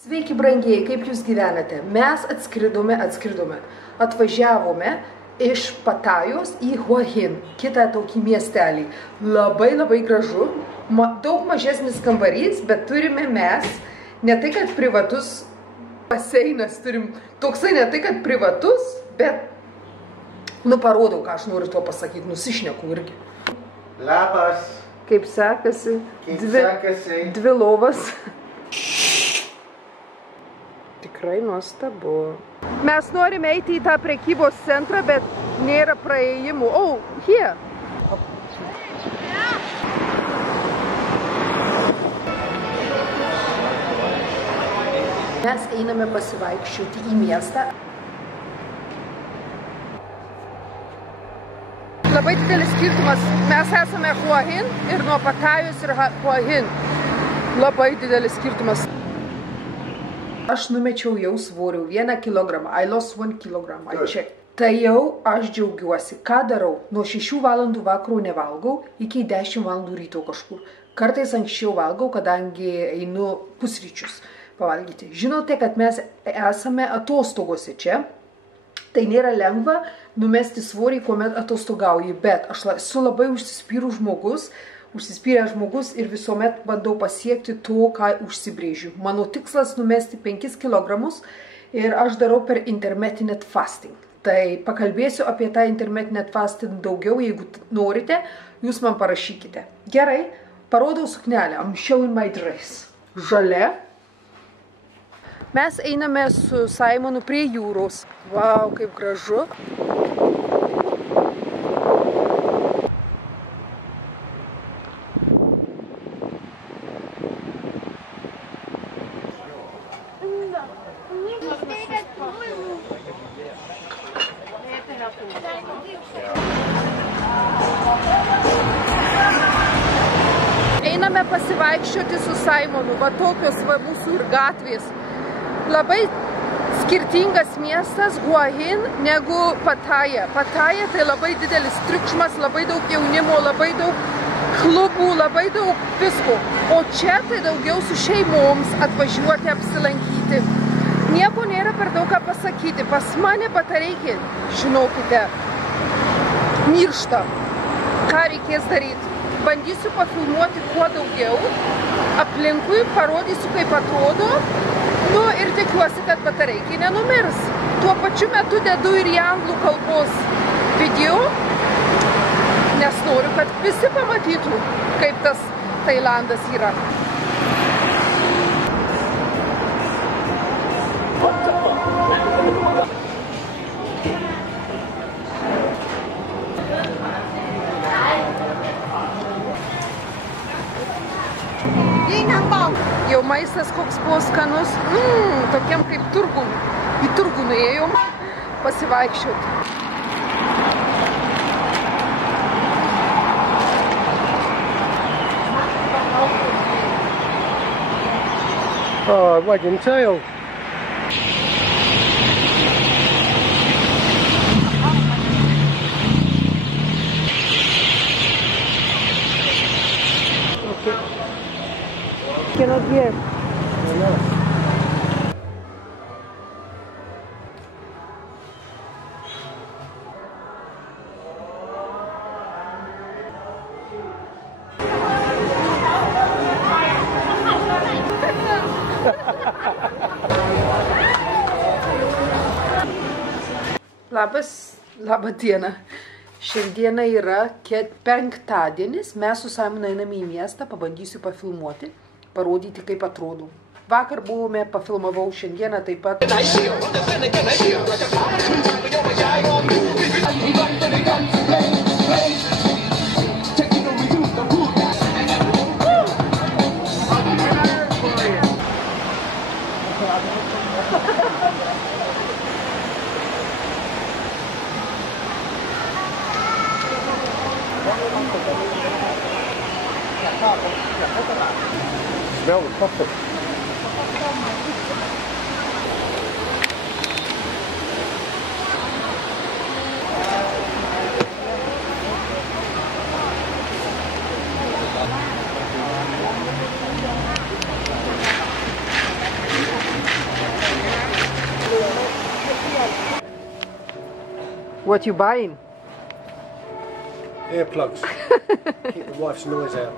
Sveiki, brangieji, kaip jūs gyvenate? Mes atskridome. Atvažiavome iš Patajos į Hua Hin, kitą tokį miestelį. Labai gražu, daug mažesnis kambarys, bet turime mes, ne tai kad privatus baseinas turim, toksai ne tai kad privatus, bet, parodau, ką aš noriu to pasakyti, nusišneku irgi. Labas. Kaip sekasi? Dvi lovas. Tikrai nuostabu. Mes norime eiti į tą prekybos centrą, bet nėra praėjimų. Oh, here. Mes einame pasivaikščioti į miestą. Labai didelis skirtumas. Mes esame Hua Hin ir nuo Patajos ir Hua Hin. Labai didelis skirtumas. Aš numečiau jau svorių 1 kilogramą. I lost 1 kilogram. I checked. Tai jau aš džiaugiuosi. Ką darau? Nuo 6 valandų vakaro nevalgau iki 10 valandų ryto kažkur. Kartais anksčiau valgau, kadangi einu pusryčius pavalgyti. Žinote, kad mes esame atostogose čia. Tai nėra lengva numesti svorį, kuomet atostogauji. Bet aš esu labai užsispyręs žmogus ir visuomet bandau pasiekti to, ką užsibrėžiu. Mano tikslas numesti 5 kilogramus ir aš darau per intermittent fasting. Tai pakalbėsiu apie tą intermittent fasting daugiau, jeigu norite, jūs man parašykite. Gerai, parodau suknelę. I'm showing my dress. Žalia. Mes einame su Simonu prie jūros. Vau, kaip gražu. Einame pasivaikščioti su Simonu, va tokios va mūsų ir gatvės. Labai skirtingas miestas Hua Hin negu Pataja. Pataja tai labai didelis triukšmas, labai daug jaunimo, labai daug klubų, labai daug visko. O čia tai daugiau su šeimoms atvažiuoti, apsilankyti. Nieko nėra per daug ką pasakyti. Pas mane batareikė, žinokite, miršta. Ką reikės daryti? Bandysiu pafilmuoti kuo daugiau, aplinkui parodysiu, kaip atrodo, ir tikiuosi, kad batareikė nenumirs. Tuo pačiu metu dedu ir į anglų kalbos video, nes noriu, kad visi pamatytų, kaip tas Tailandas yra. Jau maistas koks buvo skanus, tokiam kaip turgų. Į turgų nuėjom pasivaikščioti. Oh, wagging tail. Cannot hear. Labą dieną. Šiandieną yra penktadienis. Mes su Simonu einame į miestą, pabandysiu pafilmuoti, parodyti, kaip atrodo. Vakar buvome, pafilmavau, šiandieną taip pat. Smell the coffee. What you buying? Earplugs. Keep the wife's noise out.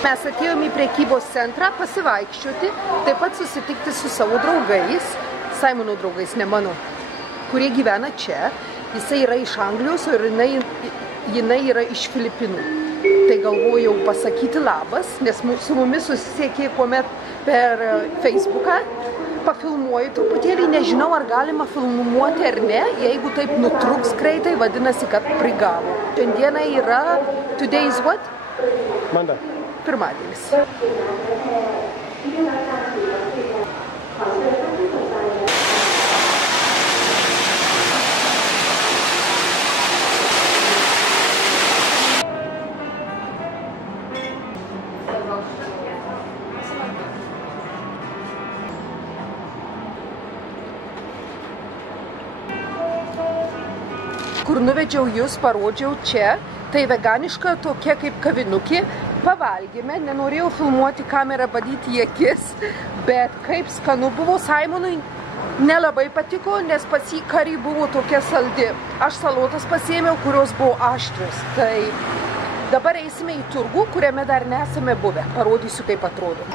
Mes atėjome į prekybos centrą pasivaikščioti, taip pat susitikti su savo draugais, Simono draugais, ne mano, kurie gyvena čia. Jisai yra iš Anglijos ir jinai yra iš Filipinų. Tai galvojau pasakyti labas, nes su mumis susisiekė kuomet per Facebooką. Pafilmuoju truputėlį, nežinau, ar galima filmuoti ar ne. Jeigu taip nutruks greitai, vadinasi, kad prigavo. Šiandieną yra, today is what? Monday. Pirmadienis. Kur nuvedžiau jūs, parodžiau čia, tai veganiška tokia kaip kavinukė. Pavalgėme, nenorėjau filmuoti kamerą, badyti į akis, bet kaip skanu buvo. Simonui nelabai patiko, nes pas jį kari buvo tokia saldi. Aš salotas pasiėmiau, kurios buvo aštrios. Tai dabar eisime į turgų, kuriame dar nesame buvę. Parodysiu, kaip atrodo.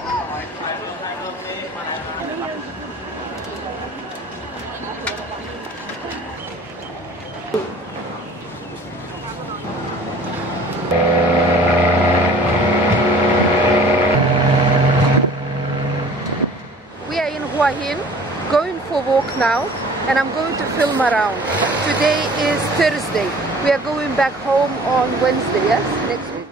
Hua Hin, going for a walk now, and I'm going to film around. Today is Thursday. We are going back home on Wednesday, yes? Next week.